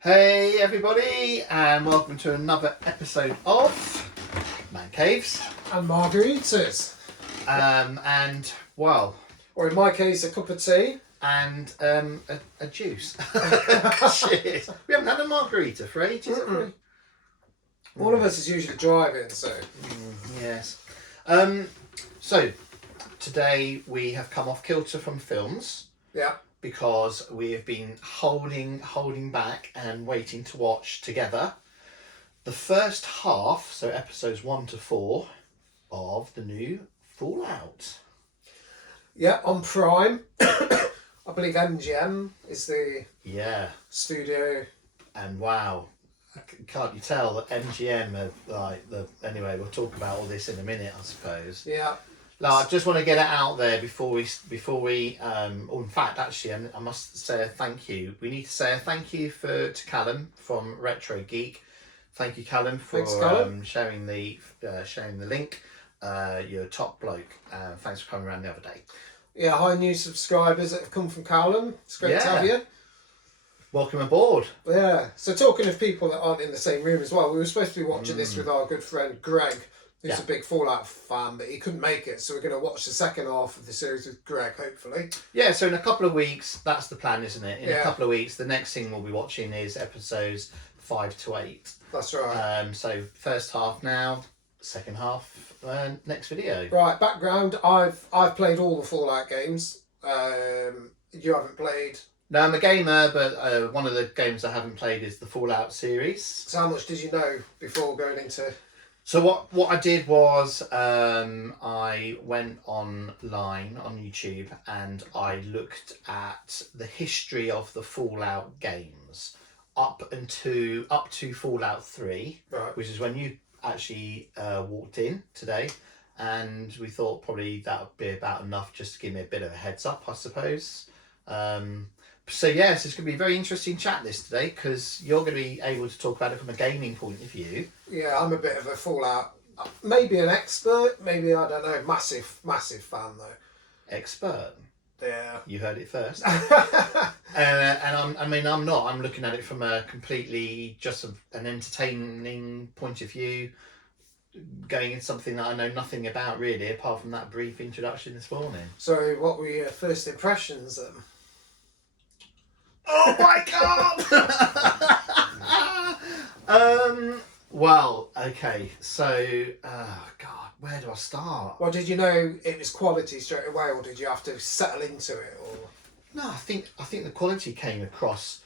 Hey everybody, and welcome to another episode of Man Caves. And margaritas. And well, Or in my case, a cup of tea. and a juice. Cheers. We haven't had a margarita for ages, have we? One of us is usually driving, so. Yes. So today we have come off kilter from films Yeah. because we have been holding back and waiting to watch together the first half, so episodes 1 to 4 of the new Fallout. Yeah, on Prime. I believe MGM is the Yeah, studio. and wow, can't you tell that MGM are like the... Anyway, we'll talk about all this in a minute, I suppose. Yeah. No, I just want to get it out there before we or in fact, actually, I must say a thank you. We need to say a thank you to Callum from Retro Geek. Thank you, Callum, for Thanks, Callum. sharing the link. You're a top bloke. Thanks for coming around the other day. Yeah, hi new subscribers that have come from Callum. It's great to have you. Welcome aboard. Yeah. So talking of people that aren't in the same room as well, we were supposed to be watching this with our good friend Greg, who's a big Fallout fan, but he couldn't make it. So we're going to watch the second half of the series with Greg, hopefully. Yeah, so in a couple of weeks, that's the plan, isn't it? In Yeah. a couple of weeks, the next thing we'll be watching is episodes 5 to 8. That's right. So first half now, second half next video. Right, background. I've played all the Fallout games. You haven't played. No, I'm a gamer, but one of the games I haven't played is the Fallout series. So how much did you know before going into? So what I did was I went online on YouTube and I looked at the history of the Fallout games up to Fallout 3, Right. which is when you actually walked in today, and we thought probably that would be about enough just to give me a bit of a heads up, I suppose. So yes, it's going to be a very interesting chat this today because you're going to be able to talk about it from a gaming point of view. Yeah, I'm a bit of a Fallout. Maybe an expert. Maybe I don't know. Massive fan though. Expert. Yeah. You heard it first. And I'm not. I'm looking at it from a completely just an entertaining point of view, going into something that I know nothing about really, apart from that brief introduction this morning. So, what were your first impressions then? Oh my god! Well, okay. So, God, where do I start? Well, did you know it was quality straight away, or did you have to settle into it? Or No, I think the quality came across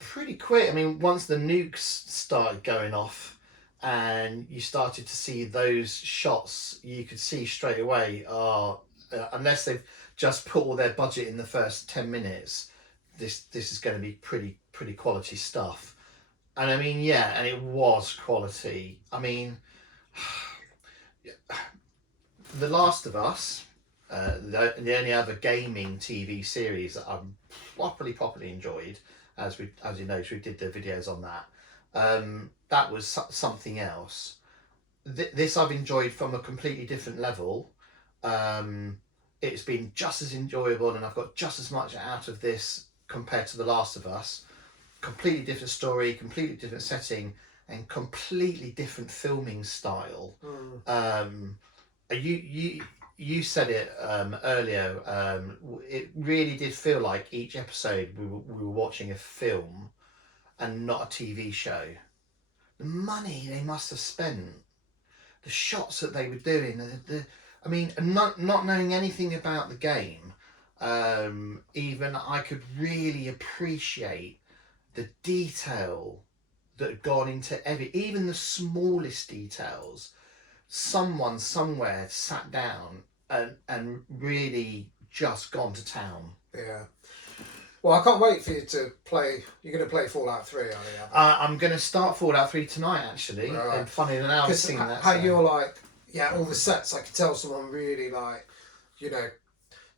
pretty quick. I mean, once the nukes started going off and you started to see those shots, you could see straight away, unless they've just put all their budget in the first 10 minutes, this is going to be pretty quality stuff. And I mean, yeah, and it was quality. I mean, The Last of Us, the only other gaming TV series that I'm properly enjoyed, as you know, we did the videos on that. That was something else. This I've enjoyed from a completely different level. It's been just as enjoyable, and I've got just as much out of this compared to The Last of Us. Completely different story, completely different setting, and completely different filming style. You said it earlier. It really did feel like each episode we were watching a film and not a TV show. The money they must have spent, the shots that they were doing, I mean, not knowing anything about the game, even I could really appreciate the detail that had gone into even the smallest details. Someone somewhere sat down and really just gone to town. yeah. Well, I can't wait for you to play. You're going to play Fallout 3, are you? I'm going to start Fallout 3 tonight, actually. Right. And funny enough, I've seen that. How you're like, yeah, all the sets. I could tell someone really like,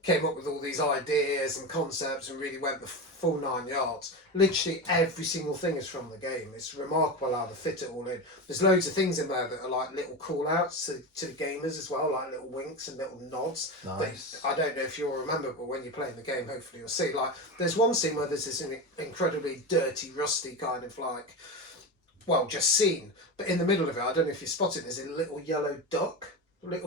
came up with all these ideas and concepts and really went the full 9 yards. Literally every single thing is from the game. It's remarkable how they fit it all in. There's loads of things in there that are like little call outs to the gamers as well, like little winks and little nods. Nice. I don't know if you'll remember, but when you're playing the game, hopefully you'll see. Like, there's one scene where there's this incredibly dirty, rusty kind of like, well, just scene. But in the middle of it, I don't know if you spotted, there's a little yellow duck.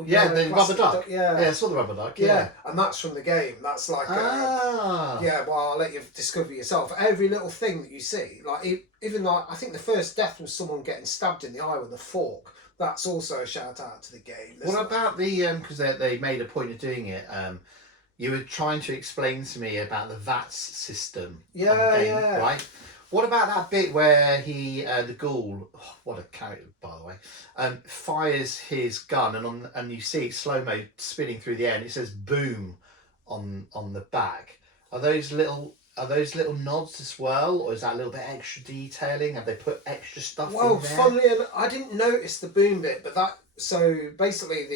Yeah, the rubber duck. Yeah, I saw the rubber duck. yeah, and that's from the game. That's like, yeah. Well, I'll let you discover yourself. Every little thing that you see, like even like I think the first death was someone getting stabbed in the eye with a fork. That's also a shout out to the game. What about the because they made a point of doing it. You were trying to explain to me about the VATS system. Yeah, on the game, yeah. Right. What about that bit where he, the ghoul, what a character by the way, fires his gun and you see it slow mo spinning through the air and it says boom on the back. Are those little nods as well, or is that a little bit extra detailing? Have they put extra stuff in there? Funnily enough, I didn't notice the boom bit, but that. So basically,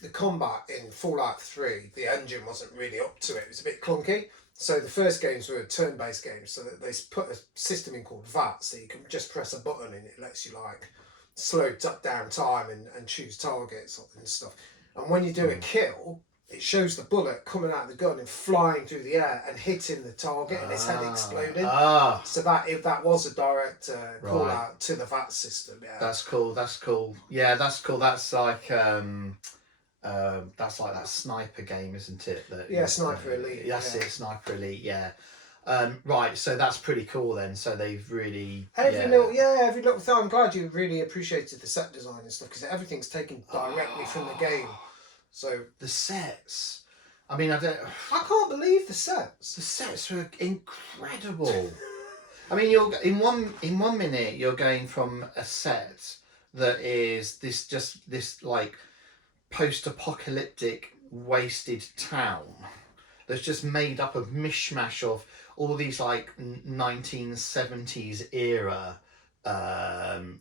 the combat in Fallout 3, the engine wasn't really up to it. It was a bit clunky. So the first games were turn-based games, so that they put a system in called VAT, so you can just press a button and it lets you like slow down time and choose targets and stuff. And when you do a kill, it shows the bullet coming out of the gun and flying through the air and hitting the target and its head exploding. So that was a direct call out to the VAT system. Yeah, that's cool. Yeah, that's cool. That's like that's like that sniper game, isn't it? Sniper Elite. That's it, Sniper Elite. Yeah. Right. So that's pretty cool then. So they've really every little thing. I'm glad you really appreciated the set design and stuff because everything's taken directly from the game. So the sets. I mean, I can't believe the sets. The sets were incredible. I mean, you're in one minute you're going from a set that is this like post-apocalyptic wasted town that's just made up of mishmash of all these like 1970s era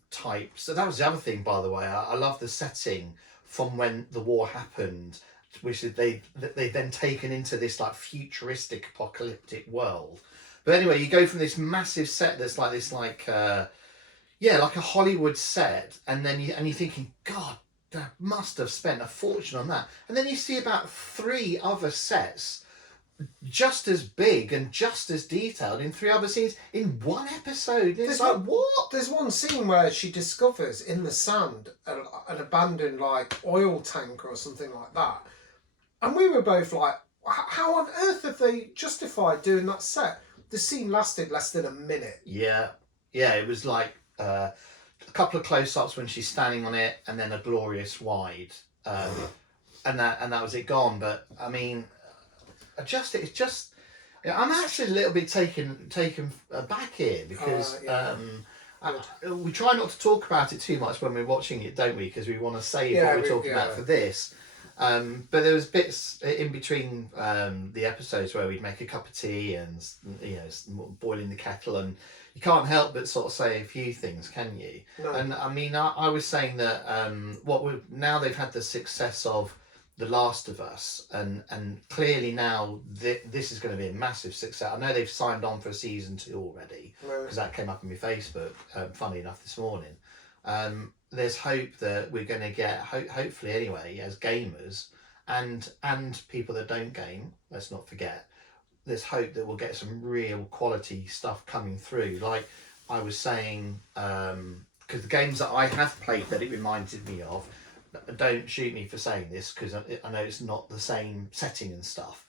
types. So that was the other thing, by the way. I love the setting from when the war happened, which they've then taken into this like futuristic apocalyptic world. But anyway, you go from this massive set that's like this like like a Hollywood set, and then you're thinking, God, they must have spent a fortune on that. And then you see about 3 other sets just as big and just as detailed in 3 other scenes in one episode. It's like, what? There's one scene where she discovers in the sand an abandoned like oil tank or something like that. And we were both like, how on earth have they justified doing that set? The scene lasted less than a minute. Yeah, it was like a couple of close-ups when she's standing on it, and then a glorious wide, and that was it gone. But I mean, it's just I'm actually a little bit taken aback here because we try not to talk about it too much when we're watching it, don't we? Because we want to save what we're talking about for this. But there was bits in between the episodes where we'd make a cup of tea and boiling the kettle, and you can't help but sort of say a few things, can you? No. And I mean, I was saying that now they've had the success of The Last of Us, and clearly now this is going to be a massive success. I know they've signed on for a season 2 already because that came up on my Facebook. Funny enough, this morning. There's hope that we're going to get, hopefully anyway, as gamers and people that don't game, let's not forget, there's hope that we'll get some real quality stuff coming through. Like I was saying, because the games that I have played that it reminded me of, don't shoot me for saying this because I know it's not the same setting and stuff.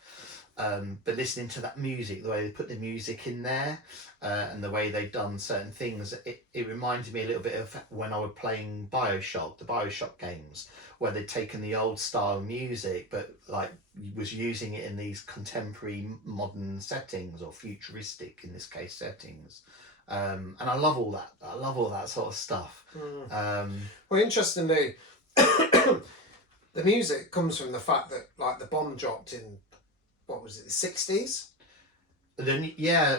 But listening to that music, the way they put the music in there, and the way they've done certain things, it reminded me a little bit of when I was playing Bioshock, the Bioshock games, where they'd taken the old style music, but like was using it in these contemporary modern settings, or futuristic in this case settings. And I love all that. I love all that sort of stuff. Well, interestingly, the music comes from the fact that like the bomb dropped in, what was it, the 60s? Then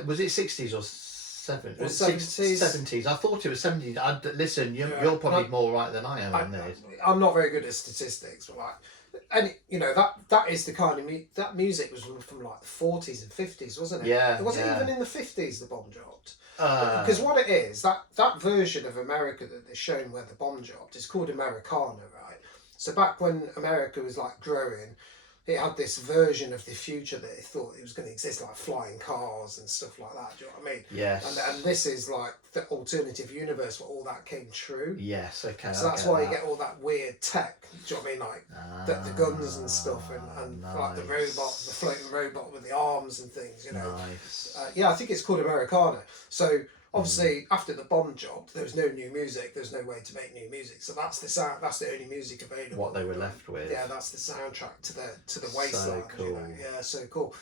was it 60s or 70s? 70s. I thought it was 70s. Listen, you're probably more right than I am on this. I'm not very good at statistics, but like And you know that is the kind of that music was from like the 40s and 50s, wasn't it? Yeah, It wasn't yeah. even in the 50s the bomb dropped. Uh, Because what it is, that version of America that they're showing where the bomb dropped is called Americana, right? So back when America was like growing, it had this version of the future that it thought it was going to exist, like flying cars and stuff like that. Do you know what I mean? yes. And this is like the alternative universe where all that came true. Yes, okay. So that's why you get all that weird tech. Do you know what I mean? Like the guns and stuff, and like the nice. robot, the floating robot with the arms and things. You know. Nice. Yeah, I think it's called Americana. So obviously, after the bomb dropped, there was no new music. There's no way to make new music. So that's the sound. That's the only music available. What they were left with. Yeah, that's the soundtrack to the wasteland. cool. You know? Yeah, so cool.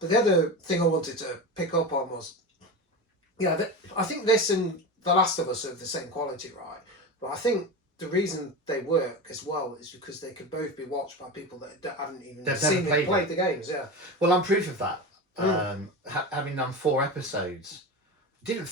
But the other thing I wanted to pick up on was, I think this and The Last of Us are the same quality, right? But I think the reason they work as well is because they could both be watched by people that haven't even They've seen never played the games. Yeah. Well, I'm proof of that. Having done 4 episodes,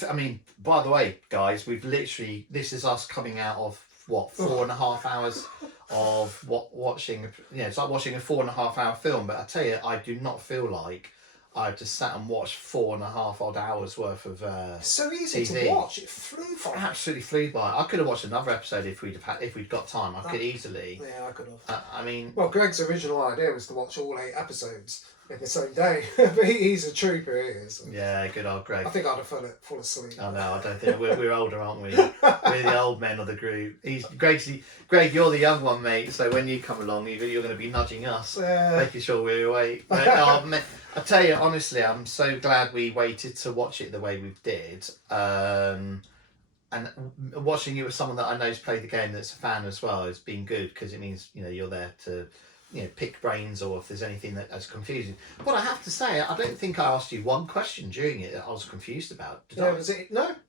I mean, by the way, guys, we've literally, this is us coming out of what, 4.5 hours of watching. It's like watching a 4.5 hour film. But I tell you, I do not feel like I've just sat and watched 4.5 odd hours worth of It's so easy TV. to watch. It flew by. Absolutely flew by. I could have watched another episode if we'd got time. I could easily. Yeah, I could have. I mean, Well, Greg's original idea was to watch all 8 episodes in the same day. But he's a trooper, he is. yeah, good old Greg. I think I'd have fall asleep. I know. I don't think we're older, aren't we? We're the old men of the group. Greg. You're the young one, mate. So when you come along, you're going to be nudging us, making sure we're awake. But, I tell you honestly, I'm so glad we waited to watch it the way we did. And watching it with someone that I know's played the game that's a fan as well has been good because it means you're there to pick brains or if there's anything that's confusing. But I have to say, I don't think I asked you one question during it that I was confused about. Did I?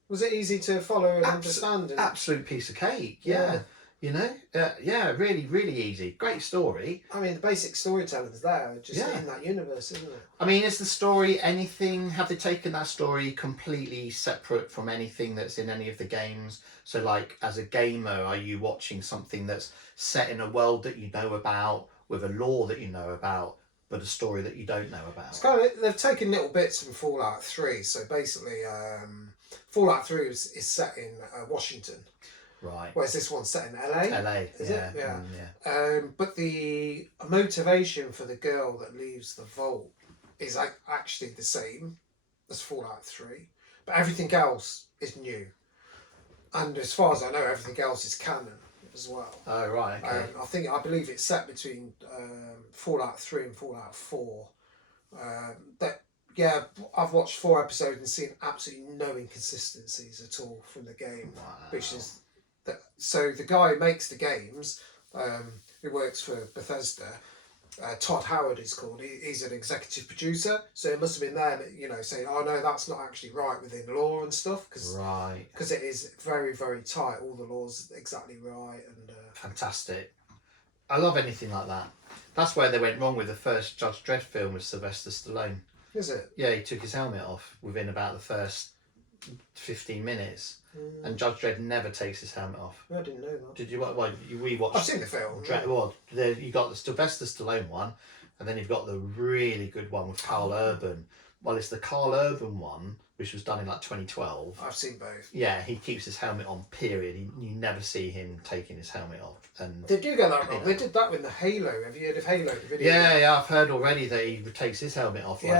Was it easy to follow and understand? Absolute piece of cake. Yeah. Really, really easy. Great story. I mean, the basic storytelling's there, just in that universe, isn't it? I mean, is the story anything? Have they taken that story completely separate from anything that's in any of the games? So, like, as a gamer, are you watching something that's set in a world that you know about, with a lore that you know about, but a story that you don't know about? It's kind of, they've taken little bits from Fallout 3. So basically, Fallout 3 is set in Washington. Right. Whereas this one's set in LA. LA, is yeah. it? Yeah. But the motivation for the girl that leaves the vault is like actually the same as Fallout 3. But everything else is new. And as far as I know, everything else is canon as well. Oh, right, okay. I believe it's set between Fallout 3 and Fallout 4. I've watched 4 episodes and seen absolutely no inconsistencies at all from the game, which is so the guy who makes the games, who works for Bethesda, Todd Howard is called. He's an executive producer, so it must have been there, saying, "Oh no, that's not actually right within law and stuff," because it is very, very tight. All the laws exactly right and fantastic. I love anything like that. That's where they went wrong with the first Judge Dredd film with Sylvester Stallone. Is it? Yeah, he took his helmet off within about the first 15 minutes. And Judge Dredd never takes his helmet off. I didn't know that. Did you? Well, you rewatched. I've seen the film. You got the Sylvester Stallone one, and then you've got the really good one with Carl Urban. Well, it's the Carl Urban one, which was done in like 2012. I've seen both. Yeah, he keeps his helmet on. Period. You never see him taking his helmet off. And they do get that wrong. They did that with the Halo. Have you heard of Halo? The video? Yeah, I've heard already that he takes his helmet off. Which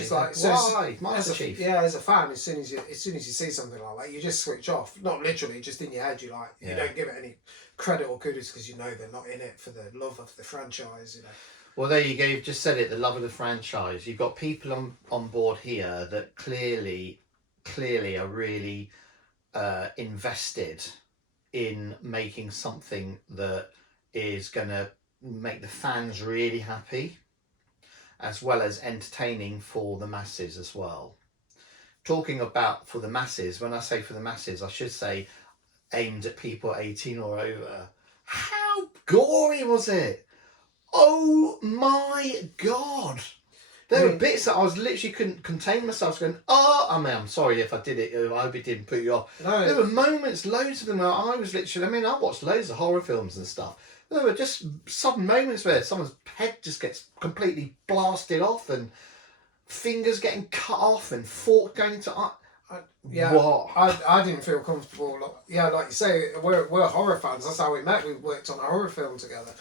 is like why, Master Chief? As a fan, as soon as you see something like that, you just switch off. Not literally, just in your head. You don't give it any credit or kudos because they're not in it for the love of the franchise. Well, there you go. You've just said it. The love of the franchise. You've got people on board here that clearly are really invested in making something that is going to make the fans really happy, as well as entertaining for the masses as well. Talking about for the masses, when I say for the masses, I should say aimed at people 18 or over. How gory was it? Oh my God. There were bits that I was literally couldn't contain myself going, I'm sorry if I did it, I hope it didn't put you off. No. There were moments, loads of them, where I was literally, I watched loads of horror films and stuff, There were just sudden moments where someone's head just gets completely blasted off and fingers getting cut off and fork going into. Yeah, What? I didn't feel comfortable. Yeah, like you say, we're horror fans. That's how we met. We worked on a horror film together.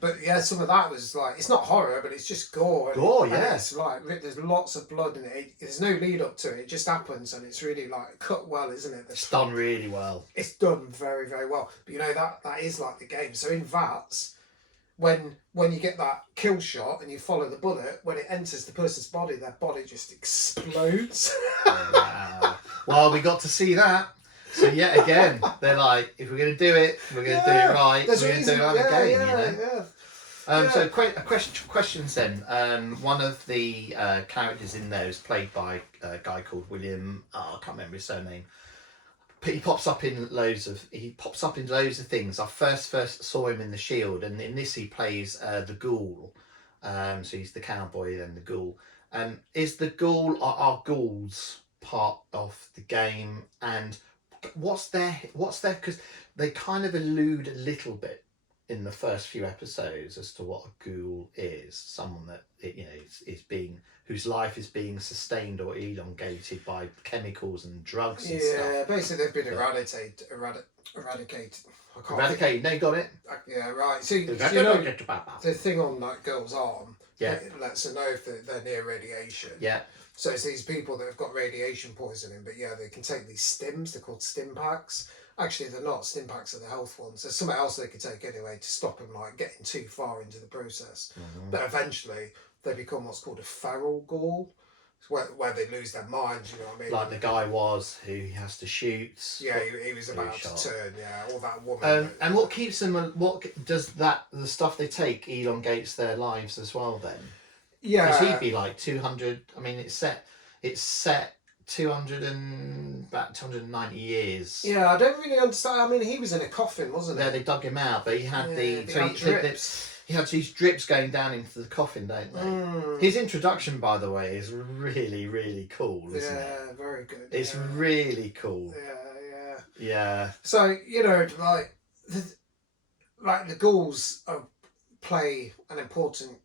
But yeah, some of that was like, it's not horror, but it's just gore. Gore, and yeah. it's like, there's lots of blood in it. There's no lead up to it. It just happens, and it's really like cut well, isn't it? It's done really well. It's done very, very well. But you know, that is like the game. So in VATS, when you get that kill shot and you follow the bullet, when it enters the person's body, their body just explodes. Wow. Well, we got to see that. So yet again, they're like, if we're going to do it, we're going to do it right. We're going to do it on again, you know. So questions then. One of the characters in there is played by a guy called William. I can't remember his surname. But he pops up in loads of things. I first saw him in The Shield, and in this he plays the Ghoul. So he's the cowboy and the Ghoul. Is the Ghoul are ghouls part of the game, and what's their because they kind of allude a little bit in the first few episodes as to what a ghoul is. Someone that is being, whose life is being sustained or elongated by chemicals and drugs and stuff. Yeah, basically they've been eradicated. I can't Eradicated. No, you got it. Yeah, right. So you know, the thing on that girl's arm, Yeah. it lets her know if they're near radiation. Yeah. So it's these people that have got radiation poisoning, but yeah, they can take these stims. They're called stim packs. Actually, they're not. Stim packs are the health ones. There's something else they could take anyway to stop them like getting too far into the process. Mm-hmm. But eventually, they become what's called a feral ghoul, where they lose their minds. You know what I mean? Like the guy was who he has to shoot. Yeah, he was about shot. to turn. Yeah, or that woman. And what keeps them? What does that? The stuff they take elongates their lives as well. Then. Yeah. Because he'd be like 200. I mean, it's set 290 years. Yeah, I don't really understand. I mean, he was in a coffin, wasn't he? Yeah, they dug him out, but he had drips. He had these drips going down into the coffin, don't they? His introduction, by the way, is really, really cool, isn't it? Yeah, very good. It's really cool. Yeah. Yeah. So, you know, like the ghouls play an important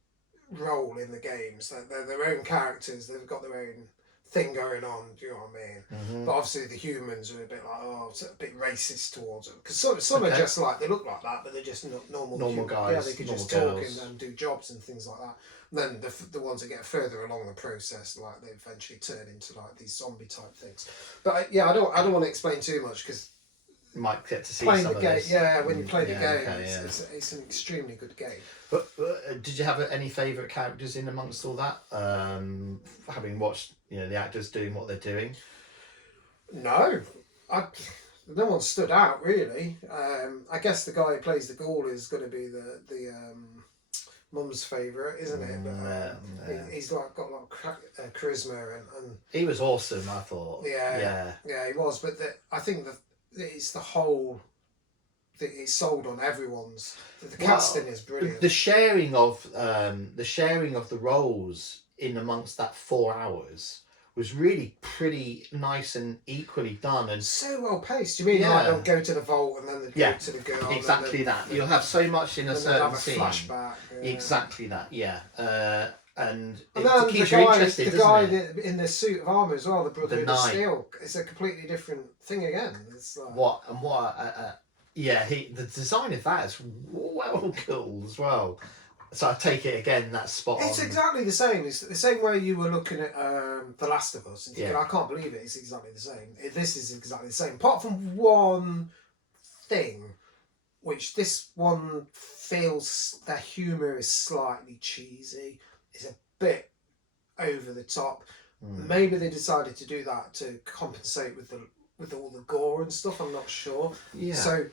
role in the games. They're their own characters. They've got their own thing going on. Do you know what I mean? Mm-hmm. But obviously the humans are a bit like it's a bit racist towards them because some are just like they look like that, but they're just normal guys. Yeah, they could just girls. talk and do jobs and things like that. And then the ones that get further along the process, like they eventually turn into like these zombie type things. But yeah, I don't want to explain too much because. You might get to see playing some the of game, this. yeah. When you play the game, okay, it's an extremely good game. But did you have any favourite characters in amongst all that? Having watched, the actors doing what they're doing. No, no one stood out really. I guess the guy who plays the ghoul is going to be the mum's favourite, isn't it? But he's got a lot of charisma and he was awesome. I thought. Yeah, he was. But I think that it's the whole. It's sold on everyone's. The casting is brilliant. The sharing of the roles in amongst that 4 hours was really pretty nice and equally done and so well paced. You mean like they'll go to the vault and then they go to the girl? Exactly that. You'll have so much in a certain scene. Flashback. Yeah. Exactly that. Yeah. And then it keeps you interested, the guy doesn't it? in the suit of armour as well, the Brotherhood of Knight. Steel. It's a completely different thing again. It's like... The design of that is well cool as well. So I take it again, that's spot on. It's exactly the same. It's the same way you were looking at The Last of Us and thinking, I can't believe it. It's exactly the same. This is exactly the same. Apart from one thing, which this one feels their humour is slightly cheesy. It's a bit over the top. Maybe they decided to do that to compensate with all the gore and stuff. I'm not sure. Yeah. So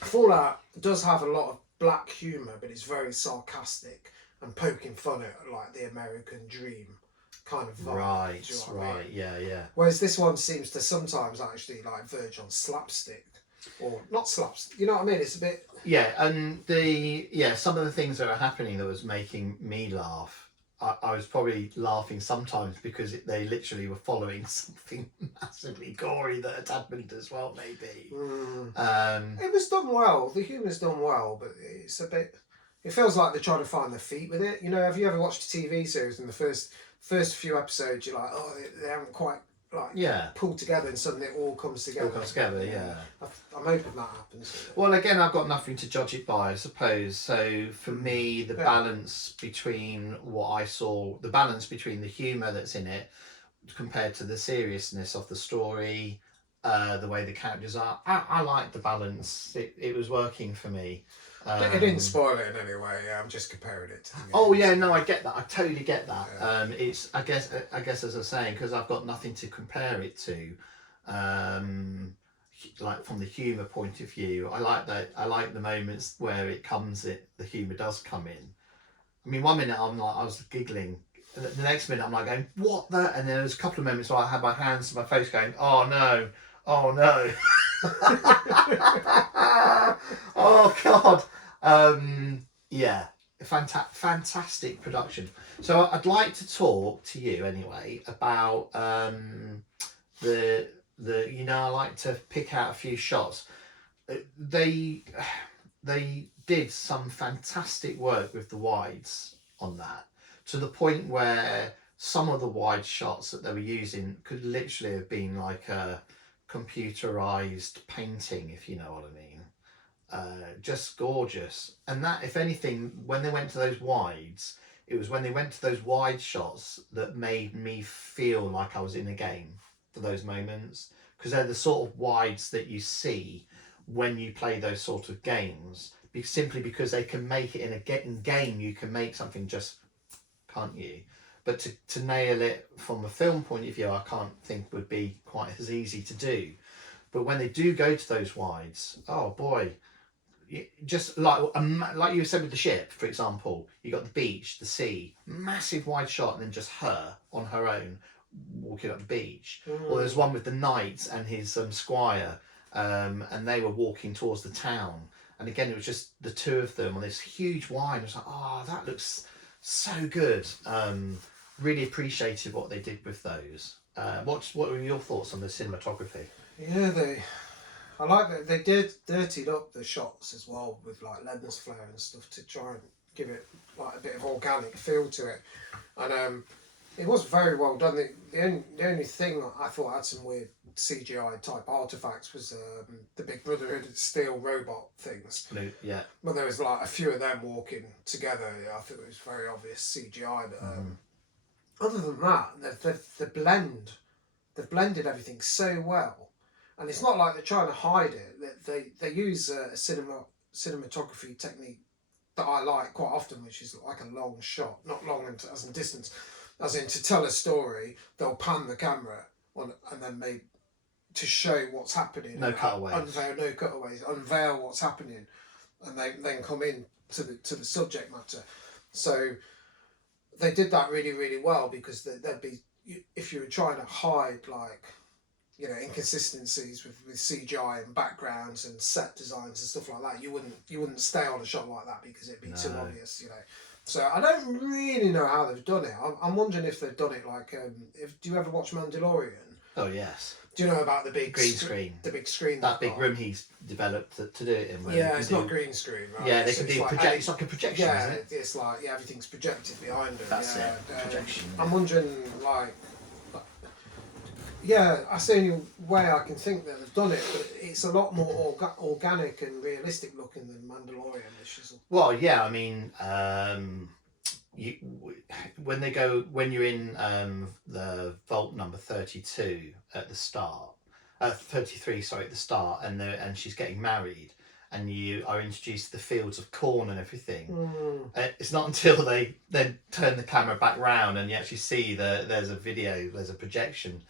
Fallout does have a lot of black humour, but it's very sarcastic and poking fun at like the American dream kind of vibe. Right. Do you know what I mean? Yeah. Whereas this one seems to sometimes actually like verge on slapstick. Or not slapstick, you know what I mean? It's a bit... Yeah, and some of the things that were happening that was making me laugh I was probably laughing sometimes because they literally were following something massively gory that had happened as well, maybe. It was done well. The humour's done well, but it's a bit. It feels like they're trying to find their feet with it. You know, have you ever watched a TV series and the first few episodes you're like, oh, they haven't quite like Yeah. pulled together, and suddenly it all comes together. All comes together, yeah. I'm hoping that happens. Well, again, I've got nothing to judge it by, I suppose. So for me, the Yeah. balance between what I saw, the balance between the humour that's in it compared to the seriousness of the story, the way the characters are, I like the balance. It was working for me. It didn't spoil it in any way. Yeah, I'm just comparing it. To the Oh games. yeah, no, I get that. I totally get that. Yeah. It's I guess as I was saying, because I've got nothing to compare it to. Like from the humour point of view, I like that. I like the moments where the humour does come in. I mean, one minute I was giggling, and the next minute I'm like going, "What the?" And then there's a couple of moments where I had my hands to my face, going, "Oh no, oh no." Oh God. Yeah, fantastic production. So I'd like to talk to you anyway about the I like to pick out a few shots. They they did some fantastic work with the wides on that, to the point where some of the wide shots that they were using could literally have been like a computerized painting, if you know what I mean. Just gorgeous. And that, if anything, when they went to those wides, it was when they went to those wide shots that made me feel like I was in a game for those moments, because they're the sort of wides that you see when you play those sort of games, simply because they can make it in a game. You can make something, just can't you? But to nail it from a film point of view, I can't think would be quite as easy to do. But when they do go to those wides, oh boy, just like you said with the ship, for example, you got the beach, the sea, massive wide shot, and then just her on her own walking up the beach. Or there's one with the knight and his squire, and they were walking towards the town. And again, it was just the two of them on this huge wide. I was like, oh, that looks so good. Really appreciated what they did with those. What were your thoughts on the cinematography? Yeah, I like that they did dirtied up the shots as well with like lens flare and stuff to try and give it like a bit of organic feel to it, and it was very well done. The only thing I thought had some weird CGI type artifacts was the Big Brotherhood steel robot things. Yeah. But there was like a few of them walking together. I think it was very obvious CGI. But other than that, they've blended everything so well. And it's not like they're trying to hide it. They use a cinematography technique that I like quite often, which is like a long shot, not long as in distance, as in to tell a story. They'll pan the camera on, and then to show what's happening. No cutaways. Unveil what's happening, and they then come in to the subject matter. So they did that really, really well, because there'd be, if you were trying to hide like, you know, inconsistencies with CGI and backgrounds and set designs and stuff like that, you wouldn't stay on a shot like that, because it'd be too obvious, you know. So I don't really know how they've done it. I'm wondering if they've done it like, do you ever watch Mandalorian? Oh yes. Do you know about the big green screen? The big screen. That big room he's developed to do it in. Yeah, it's not green screen, right? Yeah, they can do project. It's like a projection. Yeah, isn't it? It's like everything's projected behind them. That's it. Projection. I'm wondering like. Yeah, that's the only way I can think that they've done it, but it's a lot more organic and realistic looking than Mandalorian. Well, yeah, I mean, when you're in the vault number 32 at the start, 33, sorry, at the start, and she's getting married, and you are introduced to the fields of corn and everything. It's not until they then turn the camera back round and you actually see there's a projection.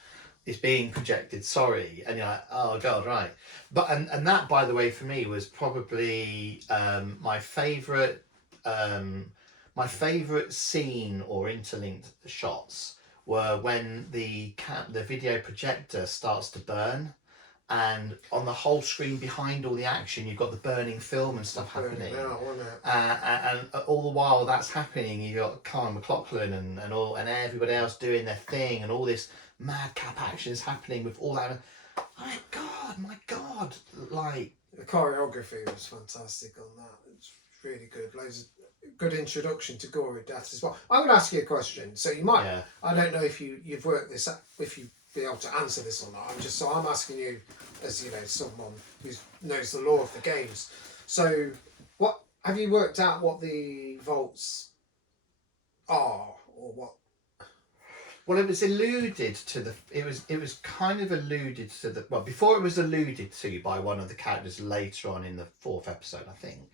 It's being projected, and you're like, oh God, right. But and that, by the way, for me was probably my favourite scene or interlinked shots were when the video projector starts to burn, and on the whole screen behind all the action, you've got the burning film and stuff happening. And all the while that's happening, you've got Kyle MacLachlan and everybody else doing their thing, and all this madcap action is happening with all that. My God! Like, the choreography was fantastic on that. It's really good. Loads of good introduction to gory deaths as well. I'm going to ask you a question. So you might, I don't know if you've worked this out, if you be able to answer this or not. I'm asking you, as you know, someone who knows the law of the games. So, what have you worked out what the vaults are, or what? Well, it was alluded to it was kind of alluded to before it was alluded to by one of the characters later on in the 4th episode, I think.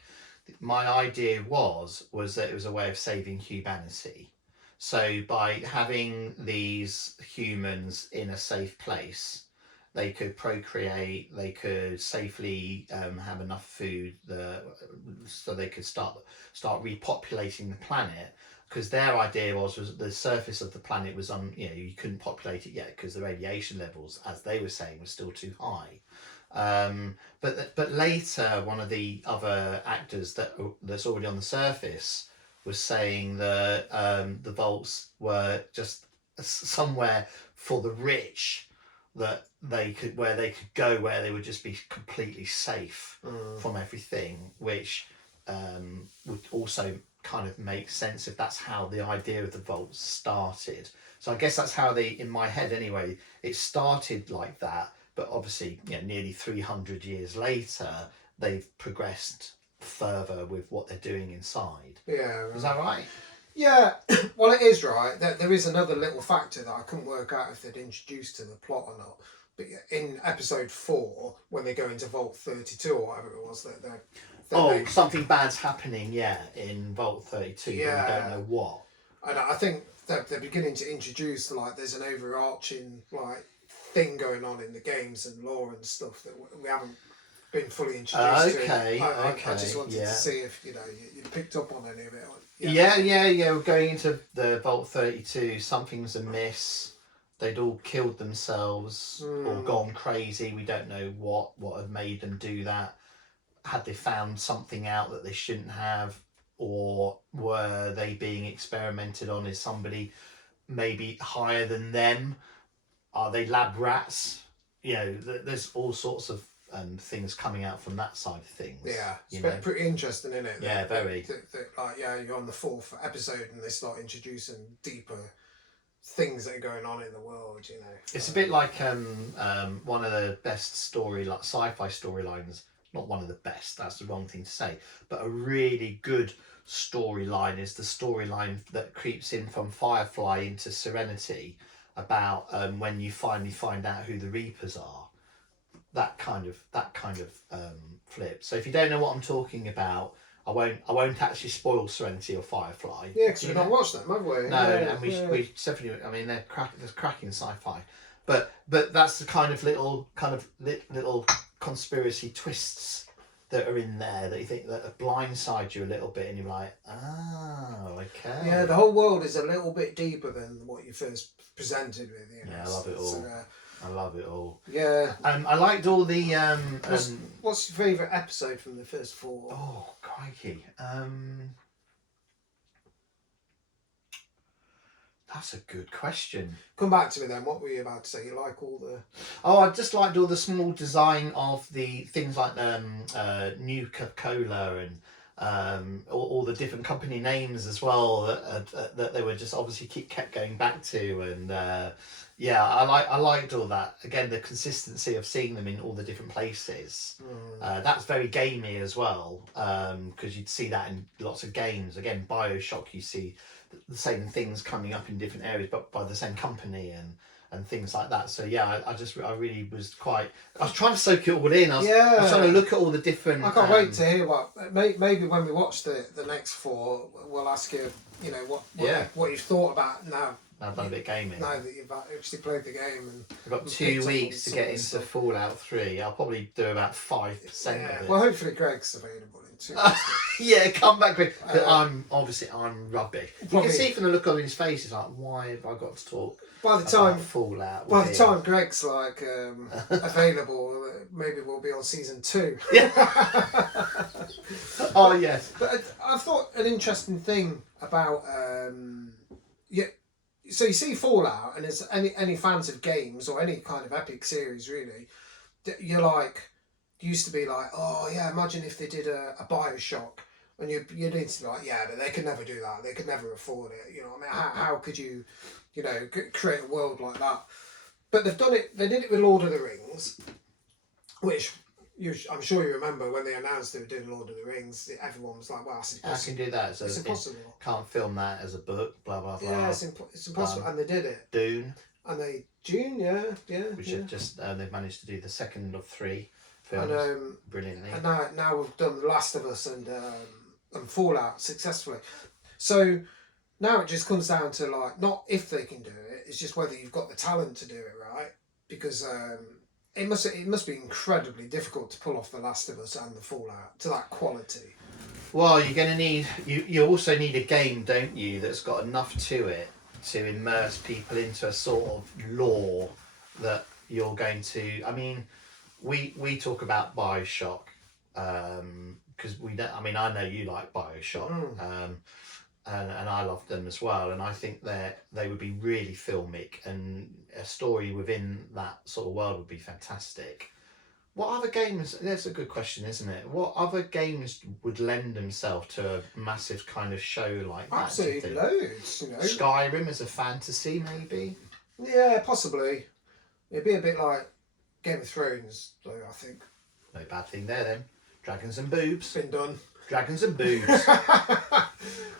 My idea was that it was a way of saving humanity. So by having these humans in a safe place, they could procreate, they could safely have enough food, so they could start repopulating the planet. Because their idea was the surface of the planet was you couldn't populate it yet because the radiation levels, as they were saying, were still too high. But later, one of the other actors that's already on the surface was saying that the vaults were just somewhere for the rich, that where they could go, where they would just be completely safe from everything, which would also kind of make sense if that's how the idea of the vaults started. So I guess that's how in my head anyway, it started like that. But obviously, nearly 300 years later, they've progressed further with what they're doing inside. Yeah. Is that right? Yeah, well, it is right. There is another little factor that I couldn't work out if they'd introduced to the plot or not. But in episode 4, when they go into Vault 32 or whatever it was, something bad's happening, in Vault 32, but we don't know what. And I think they're beginning to introduce, there's an overarching, thing going on in the games and lore and stuff that we haven't been fully introduced to. I just wanted to see if, you picked up on any of it. Yeah. We're going into the Vault 32. Something's amiss. They'd all killed themselves or gone crazy. We don't know what had made them do that. Had they found something out that they shouldn't have, or were they being experimented on? Is somebody maybe higher than them? Are they lab rats? There's all sorts of things coming out from that side of things. Yeah, it's pretty interesting, isn't it? Yeah, very. You're on the 4th episode and they start introducing deeper things that are going on in the world. It's a bit like one of the best sci-fi storylines. Not one of the best. That's the wrong thing to say. But a really good storyline is the storyline that creeps in from Firefly into Serenity, about when you finally find out who the Reapers are. That kind of flip. So if you don't know what I'm talking about, I won't actually spoil Serenity or Firefly. Yeah, because we've not watched them, have we? No, and we definitely. I mean, there's cracking sci-fi, but that's the kind of little conspiracy twists that are in there that you think that blindside you a little bit, and you're like, okay. Yeah, the whole world is a little bit deeper than what you first presented with. Yeah, I love it all. I love it all. Yeah. I liked all the. What's your favourite episode from the first 4? Oh, crikey. That's a good question. Come back to me then. What were you about to say? You like all the... I just liked all the small design of the things like New Coca-Cola and all the different company names as well that they were just obviously kept going back to, and I liked all that. Again, the consistency of seeing them in all the different places. That's very gamey as well, because you'd see that in lots of games. Again, BioShock, you see the same things coming up in different areas, but by the same company and things like that. So I really was I was trying to soak it all in. I was trying to look at all the different. I can't wait to hear maybe when we watch the next 4, we'll ask you, what you've thought about now I've done a bit of gaming. Now that you've actually played the game and I've got and 2 picked up weeks to on get some into stuff. Fallout 3. I'll probably do about 5% of it. Well, hopefully Greg's available in 2 weeks. Yeah, come back quick. I'm rubbish. You Probably- can see from the look on his face, it's like, why have I got to talk By the about time Fallout? By with the him? time Greg's like available, maybe we'll be on season 2. Oh yes. But I thought an interesting thing about so you see Fallout, and as any fans of games or any kind of epic series really, you're like, used to be like, oh yeah, imagine if they did a BioShock, and you need to be like, yeah, but they could never do that. They could never afford it. You know, I mean, how could you, create a world like that? But they've done it. They did it with Lord of the Rings, which I'm sure you remember when they announced they were doing Lord of the Rings. Everyone was like, "Well, it's I impossible. can do that. So It's impossible." can't film that as a book. Blah blah blah. Yeah, it's impossible, and they did it. Dune, And June, which yeah. have just they've managed to do the second of 3 And films brilliantly. and now we've done The Last of Us and Fallout successfully. So now it just comes down to like not if they can do it; it's just whether you've got the talent to do it, right? Because it must be incredibly difficult to pull off The Last of Us and the Fallout to that quality. Well, you're going to need you also need a game, don't you, that's got enough to it to immerse people into a sort of lore that you're going to. I mean, we talk about BioShock because we don't. I mean, I know you like BioShock, and I love them as well. And I think they would be really filmic, and a story within that sort of world would be fantastic. What other games? That's a good question, isn't it? What other games would lend themselves to a massive kind of show like that? do you Absolutely think? loads, Skyrim as a fantasy, maybe. Yeah, possibly. It'd be a bit like Game of Thrones, though. I think No bad thing there then. Dragons and boobs. it's been done. Dragons and boobs.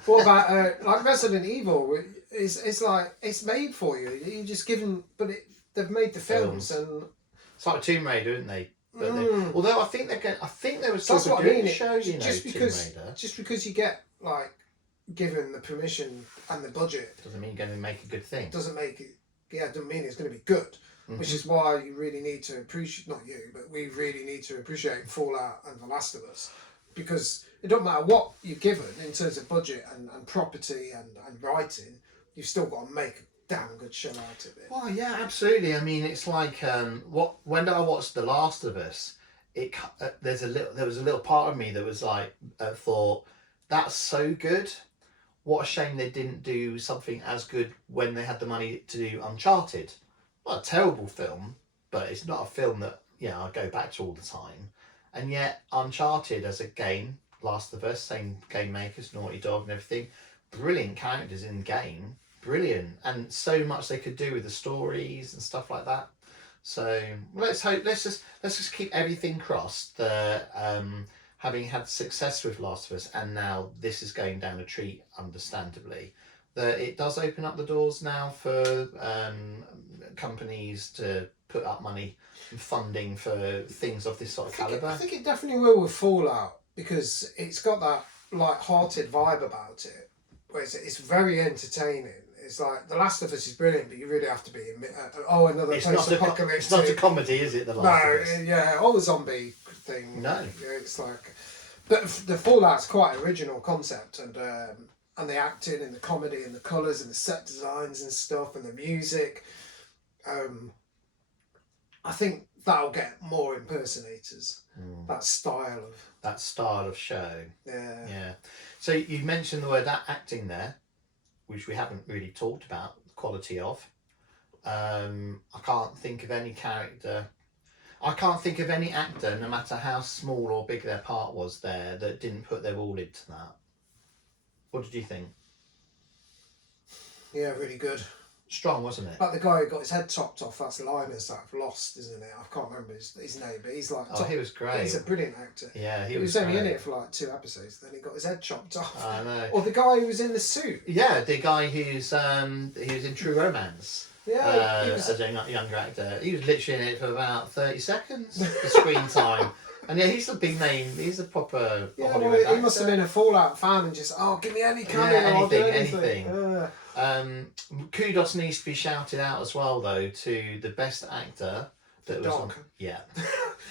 What about like Resident Evil? It's like it's made for you. You just given, but they've made the films, and It's like Tomb Raider, isn't they? But although I think they're going. I think they were that's sort of what I doing mean. a show, you know, just Tomb because Raider. you get like given the permission and the budget Doesn't mean you're going to make a good thing. doesn't make it. Yeah, doesn't mean it's going to be good. Which is why you really need to appreciate, not you, but we really need to appreciate Fallout and The Last of Us, because it don't matter what you're given in terms of budget and property and writing, you've still got to make a damn good show out of it. Well, yeah, absolutely. I mean, it's like when I watched The Last of Us, there was a little part of me that was like thought that's so good. What a shame they didn't do something as good when they had the money to do Uncharted. Not a terrible film, but it's not a film that I go back to all the time. And yet Uncharted as a game, Last of Us, same game makers, Naughty Dog and everything, brilliant characters in the game, brilliant, and so much they could do with the stories and stuff like that. So let's just keep everything crossed that having had success with Last of Us, and now this is going down a treat, understandably, that it does open up the doors now for companies to put up money and funding for things of this sort of calibre. I think it definitely will with Fallout, because it's got that light-hearted vibe about it, where it's very entertaining. It's like The Last of Us is brilliant, but you really have to be another post-apocalyptic. It's not a comedy, is it? The Last of Us. All the zombie thing. No. It's like, but the Fallout's quite an original concept, and the acting and the comedy and the colours and the set designs and stuff and the music. I think that'll get more impersonators. That style of show. Yeah. Yeah. So you mentioned the word acting there, which we haven't really talked about the quality of. I can't think of any character. I can't think of any actor, no matter how small or big their part was there, that didn't put their all into that. What did you think? Yeah, really good. Strong, wasn't it? Like the guy who got his head chopped off, that's Linus that I've lost, isn't it? I can't remember his name, but he's like... He was great. He's a brilliant actor. Yeah, he was only in it for like 2 episodes, then he got his head chopped off. I know. Or the guy who was in the suit. Yeah, the guy who's he was in True Romance. Yeah, he was. as a younger actor. He was literally in it for about 30 seconds, the screen time. And yeah, he's a big name. He's a proper Yeah, Hollywood well, actor. he must have been a Fallout fan and just, give me any cameo, I'll do anything. anything. Kudos needs to be shouted out as well, though, to the best actor that was Dog. on. Yeah,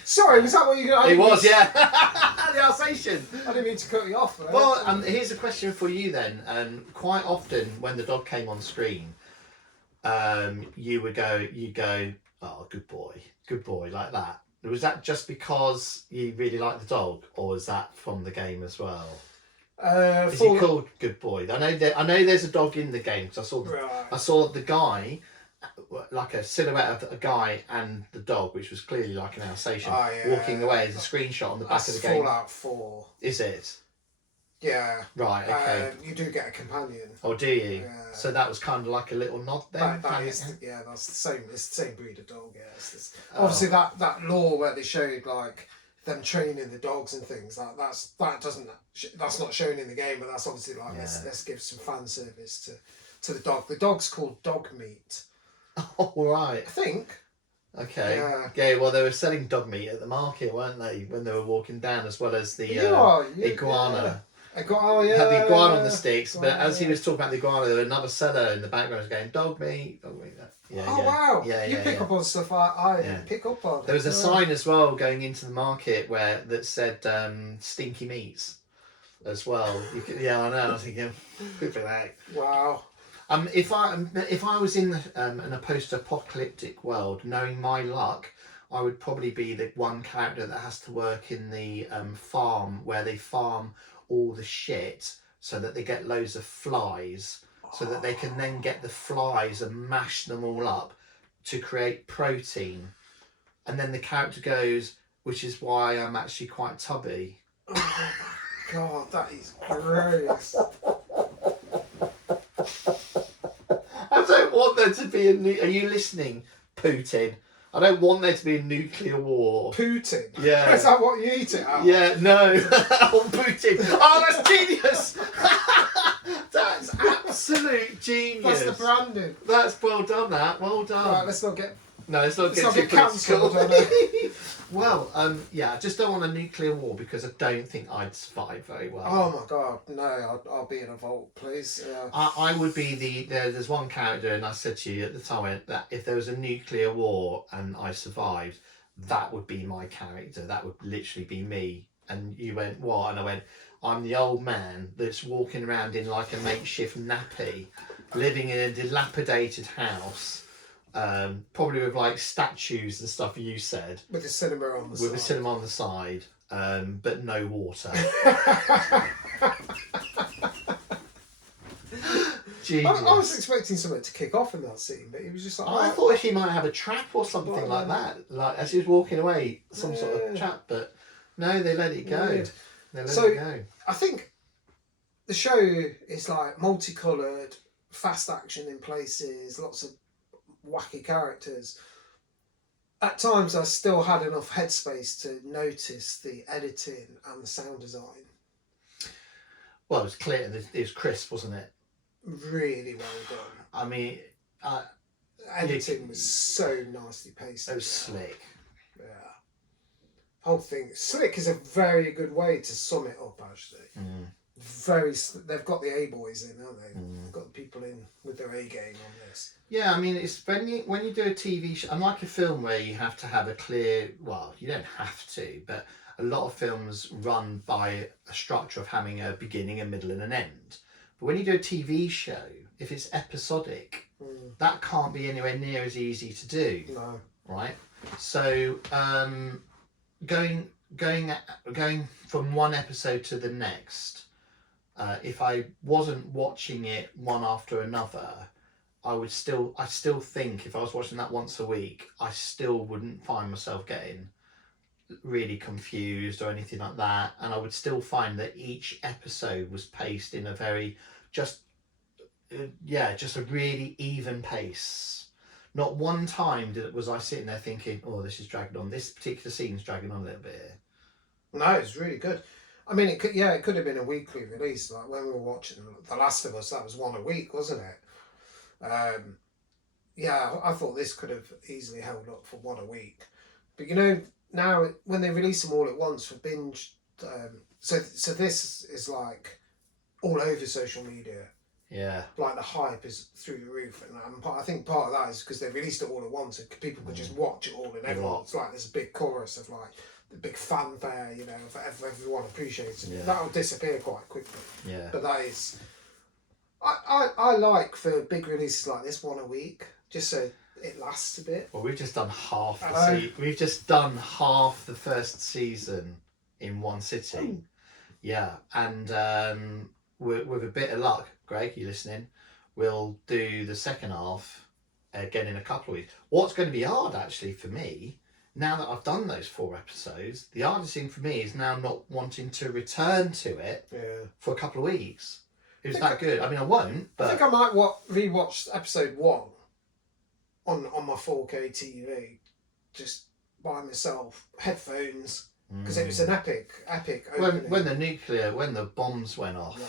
Sorry, was that what you got? it was. Yeah, the Alsatian. I didn't mean to cut you off. There. Well, here's a question for you then. Quite often when the dog came on screen, you go, oh, good boy, like that. Was that just because you really like the dog, or was that from the game as well? Is he called Good Boy? I know there's a dog in the game because I saw the guy, like a silhouette of a guy and the dog, which was clearly like an Alsatian, walking away. As a screenshot on the back of the game. Fallout 4. Is it? Yeah. Right. Okay. You do get a companion. Oh, do you? Yeah. So that was kind of like a little nod then. That's the same. It's the same breed of dog. Yeah. Obviously, that lore where they showed like them training the dogs and things that's not shown in the game, but that's obviously like let's give some fan service to the dog. The dog's called Dog Meat. Oh, right. I think. Okay. Yeah. Well, they were selling dog meat at the market, weren't they, when they were walking down, as well as the iguana. Yeah. Had the iguana on the sticks, but as he was talking about the iguana, there was another seller in the background going, dog meat. Wow. You pick up on stuff I didn't pick up on. There was a sign as well going into the market that said stinky meats as well. I know. I was thinking, good for that. Wow. If I was in a post-apocalyptic world, knowing my luck, I would probably be the one character that has to work in the farm where they farm all the shit so that they get loads of flies, so that they can then get the flies and mash them all up to create protein. And then the character goes, which is why I'm actually quite tubby. Oh my god, that is gross. I don't want there to be are you listening, Putin? I don't want there to be a nuclear war. Putin? Yeah. Is that what you eat it out? Yeah, no. Oh, Putin. Oh, that's genius. That's absolute genius. That's the branding. That's well done, that. Well done. Right, let's not get too cancelled. Well, I just don't want a nuclear war because I don't think I'd survive very well. Oh my god, no, I'll be in a vault, please. Yeah. I would be there's one character, and I said to you at the time that if there was a nuclear war and I survived, that would be my character. That would literally be me. And you went, what? And I went, I'm the old man that's walking around in like a makeshift nappy, living in a dilapidated house. Probably with like statues and stuff, you said. With a cinema on the side. With a cinema on the side, but no water. Genius. I was expecting something to kick off in that scene, but it was just like... I thought he might have a trap or something like that. Like, as he was walking away, some sort of trap, but no, they let it go. Weird. They let it go. I think the show is like multicoloured, fast action in places, lots of wacky characters. At times I still had enough headspace to notice the editing and the sound design. Well, it was clear that it was crisp, wasn't it? Really well done. I mean, editing was so nicely pasted. It was slick. Yeah. Whole thing. Slick is a very good way to sum it up, actually. They've got the A-boys in, haven't they? They've got the people in with their A game on this. Yeah, I mean, it's when you do a TV show, unlike a film where you have to have a clear, well, you don't have to, but a lot of films run by a structure of having a beginning, a middle, and an end. But when you do a TV show, if it's episodic, that can't be anywhere near as easy to do. No. Right? So, going from one episode to the next, if I wasn't watching it one after another, I still think if I was watching that once a week, I still wouldn't find myself getting really confused or anything like that, and I would still find that each episode was paced in a very just a really even pace. Not one time was I sitting there thinking, oh, this is dragging on, this particular scene's dragging on a little bit here. No, it's really good. I mean, it could have been a weekly release. Like when we were watching The Last of Us, that was one a week, wasn't it? yeah, I thought this could have easily held up for one a week, but you know now when they release them all at once for binge, so this is like all over social media. Yeah. Like the hype is through the roof, and I think part of that is because they released it all at once, and people could just watch it all, and everyone's like there's a big chorus of like the big fanfare, you know, of everyone appreciating it. That'll disappear quite quickly. Yeah. But that is, I like for big releases like this one a week, just so it lasts a bit. Well, we've just done half the we've just done half the first season in one sitting. Yeah, and with a bit of luck, Greg, you listening? We'll do the second half again in a couple of weeks. What's going to be hard actually for me, now that I've done those 4 episodes, the hardest thing for me is now not wanting to return to it for a couple of weeks. It was that good. I mean, I won't, but I think I might rewatch episode 1 on my 4K TV, just by myself, headphones, because it was an epic opening. when the bombs went off. Wow.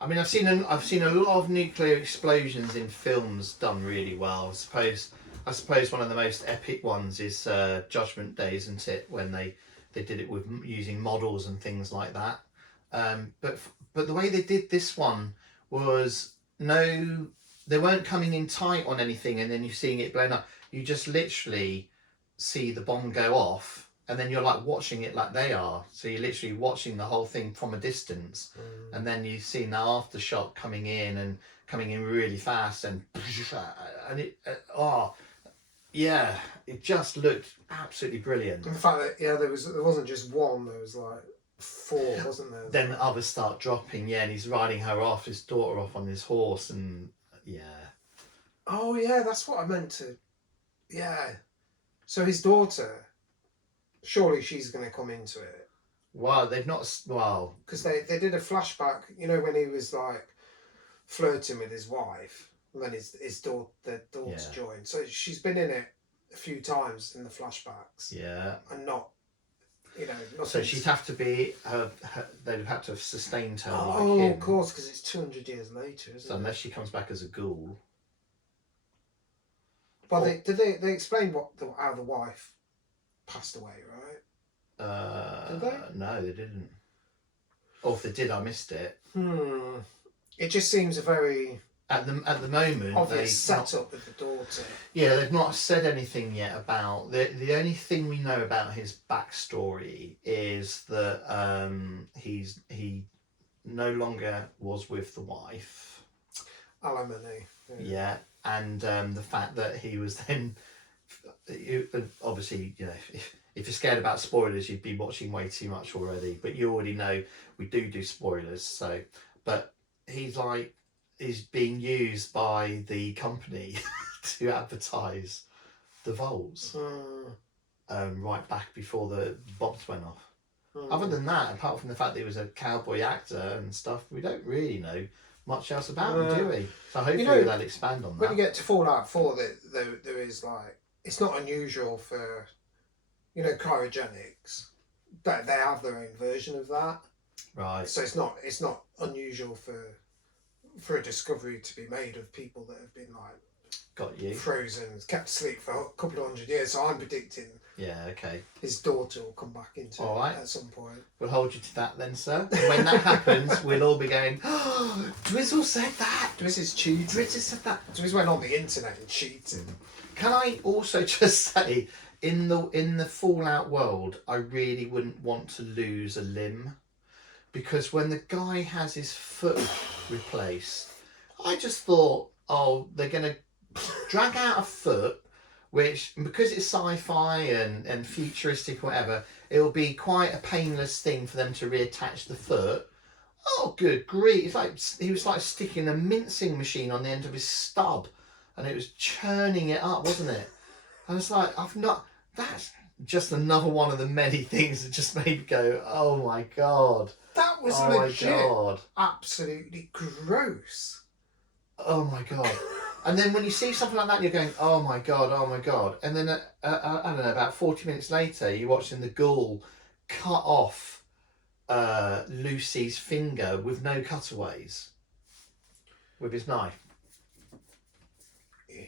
I mean, I've seen a lot of nuclear explosions in films done really well. I suppose one of the most epic ones is Judgment Day, isn't it? When they did it with using models and things like that. But the way they did this one was they weren't coming in tight on anything, and then you're seeing it blown up. You just literally see the bomb go off, and then you're like watching it like they are. So you're literally watching the whole thing from a distance, and then you've seen the aftershock coming in really fast, and it it just looked absolutely brilliant. In fact, there wasn't just one. There was like 4, wasn't there? Then others start dropping, and he's riding his daughter off on his horse, and Oh yeah, that's what I meant to. Yeah. So his daughter, surely she's going to come into it. Wow, they've not. Wow. Because they did a flashback, you know, when he was like flirting with his wife, and then their daughter joined. So she's been in it a few times in the flashbacks. Yeah. And not, you know. So she'd have to be. They'd have had to have sustained her. Oh, like him. Of course, because it's 200 years later, isn't So it? unless she comes back as a ghoul. Well, they explained how the wife passed away, right? Did they? No, they didn't. Or if they did, I missed it. It just seems a very at the moment obvious setup with the daughter. Yeah, they've not said anything yet about the only thing we know about his backstory is that he no longer was with the wife. Alimony. Yeah, and the fact that he was then obviously, you know, if you're scared about spoilers, you'd be watching way too much already. But you already know we do spoilers. So, but he's being used by the company to advertise the Vols. Right back before the bombs went off. Other than that, apart from the fact that he was a cowboy actor and stuff, we don't really know much else about him, do we? So hopefully they'll expand on that. When you get to Fallout 4, there is like, it's not unusual for, you know, cryogenics, but they have their own version of that. Right. So it's not unusual for a discovery to be made of people that have been like frozen, kept asleep for a couple of 100 years. So I'm predicting his daughter will come back into it at some point. We'll hold you to that then, sir. And when that happens, we'll all be going, oh, Drizzle said that. Drizzle's cheating. Drizzle said that. Drizzle went on the internet and cheated. Can I also just say, in the Fallout world, I really wouldn't want to lose a limb. Because when the guy has his foot replaced, I just thought, oh, they're going to drag out a foot, which, because it's sci-fi and futuristic or whatever, it'll be quite a painless thing for them to reattach the foot. Oh, good grief. It's like he was like sticking a mincing machine on the end of his stub, and it was churning it up, wasn't it? I was like, that's just another one of the many things that just made me go, oh my God. That was legit. Absolutely gross. Oh my God. And then when you see something like that, you're going, oh my God, oh my God. And then, I don't know, about 40 minutes later, you're watching the ghoul cut off Lucy's finger with no cutaways with his knife. Ew.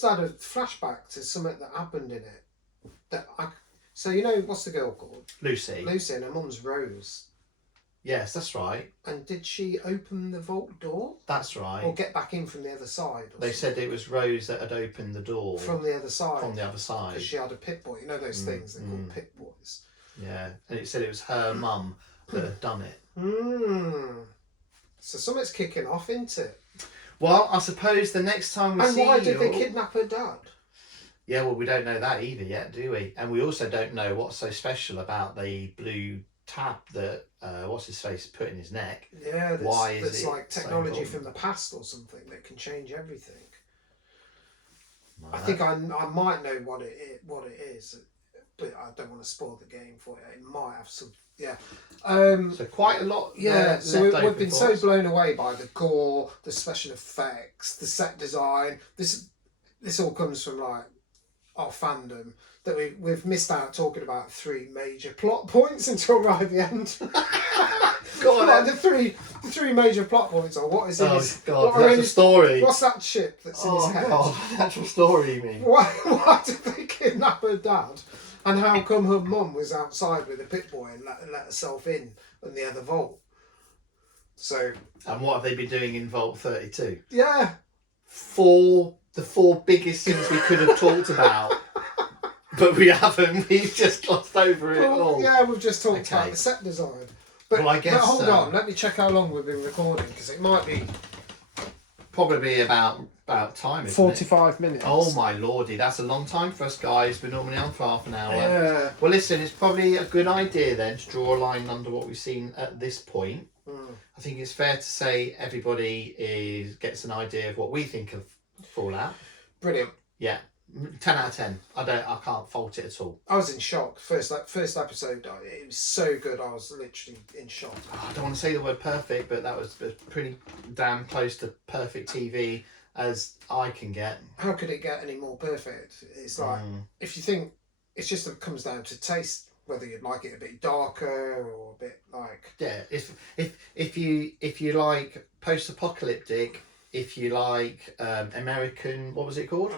just had a flashback to something that happened in it. So you know, what's the girl called? Lucy. Lucy, and her mum's Rose. Yes, that's right. And did she open the vault door? That's right. Or get back in from the other side? They said it was Rose that had opened the door from the other side. From the other side. Because she had a pit boy. You know those things they're called pit boys. Yeah, and it said it was her mum that had done it. So something's kicking off, isn't it? Well, I suppose the next time we see you... And why did they kidnap her dad? Yeah, well, we don't know that either yet, do we? And we also don't know what's so special about the blue tab that what's his face put in his neck. Yeah, why is it's it like technology so from the past or something that can change everything. Well, I think I might know what it is, but I don't want to spoil the game for you. It might have some, yeah. So quite a lot. Yeah, so we've been so us. blown away by the gore, the special effects, the set design. This all comes from like our fandom that we've missed out talking about 3 major plot points until right at the end. Go on, like the three major plot points are what is in his... God, that's a story. What's that chip that's in his head? Oh, God, actual story, you mean? Why did they kidnap her dad? And how come her mum was outside with a pit boy and let herself in the other vault? So... And what have they been doing in Vault 32? Yeah. The 4 biggest things we could have talked about. But we haven't. We've just glossed over it all. Yeah, we've just talked about the set design. But, well, I guess, but hold on, let me check how long we've been recording, because it might be... Probably about time, isn't 45 minutes. Oh my lordy, that's a long time for us guys. We're normally on for half an hour. Yeah. Well, listen, it's probably a good idea then to draw a line under what we've seen at this point. I think it's fair to say everybody gets an idea of what we think of Fallout. Brilliant. Yeah. 10 out of 10. I can't fault it at all. I was in shock. First episode, it was so good. I was literally in shock. I don't want to say the word perfect, but that was pretty damn close to perfect TV as I can get. How could it get any more perfect? It's like, if you think, it comes down to taste, whether you'd like it a bit darker or a bit like... Yeah, if you like post-apocalyptic, if you like American, what was it called?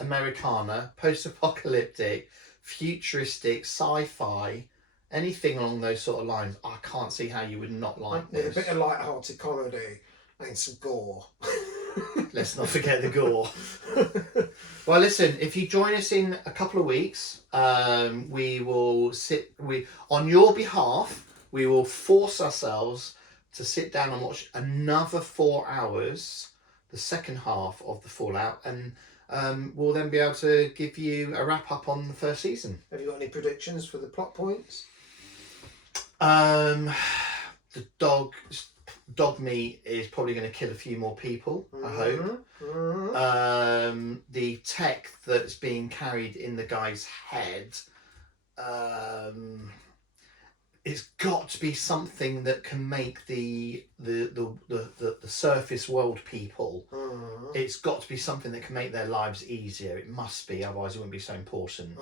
Americana, post-apocalyptic, futuristic, sci-fi, anything along those sort of lines, I can't see how you would not like with this. A bit of light-hearted comedy and some gore. Let's not forget the gore. Well, listen, if you join us in a couple of weeks, we will on your behalf, we will force ourselves to sit down and watch another 4 hours, the second half of the Fallout, and we'll then be able to give you a wrap up on the first season. Have you got any predictions for the plot points? The dog meat is probably going to kill a few more people, I hope. The tech that's being carried in the guy's head, it's got to be something that can make the surface world people. It's got to be something that can make their lives easier. It must be, otherwise it wouldn't be so important.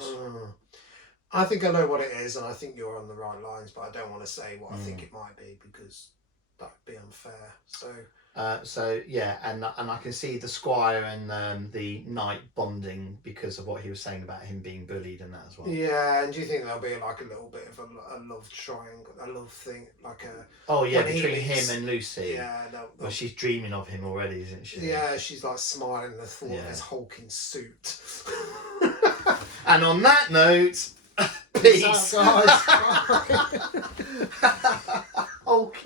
I think I know what it is, and I think you're on the right lines, but I don't want to say what I think it might be because that would be unfair. So yeah, and I can see the Squire and the Knight bonding because of what he was saying about him being bullied and that as well. Yeah, and do you think there'll be like a little bit of a love triangle, a love thing, like a... Oh yeah, between him and Lucy. Yeah, well, she's dreaming of him already, isn't she? Yeah, she's like smiling at the thought of his hulking suit. And on that note, peace. Peace out, guys. Okay.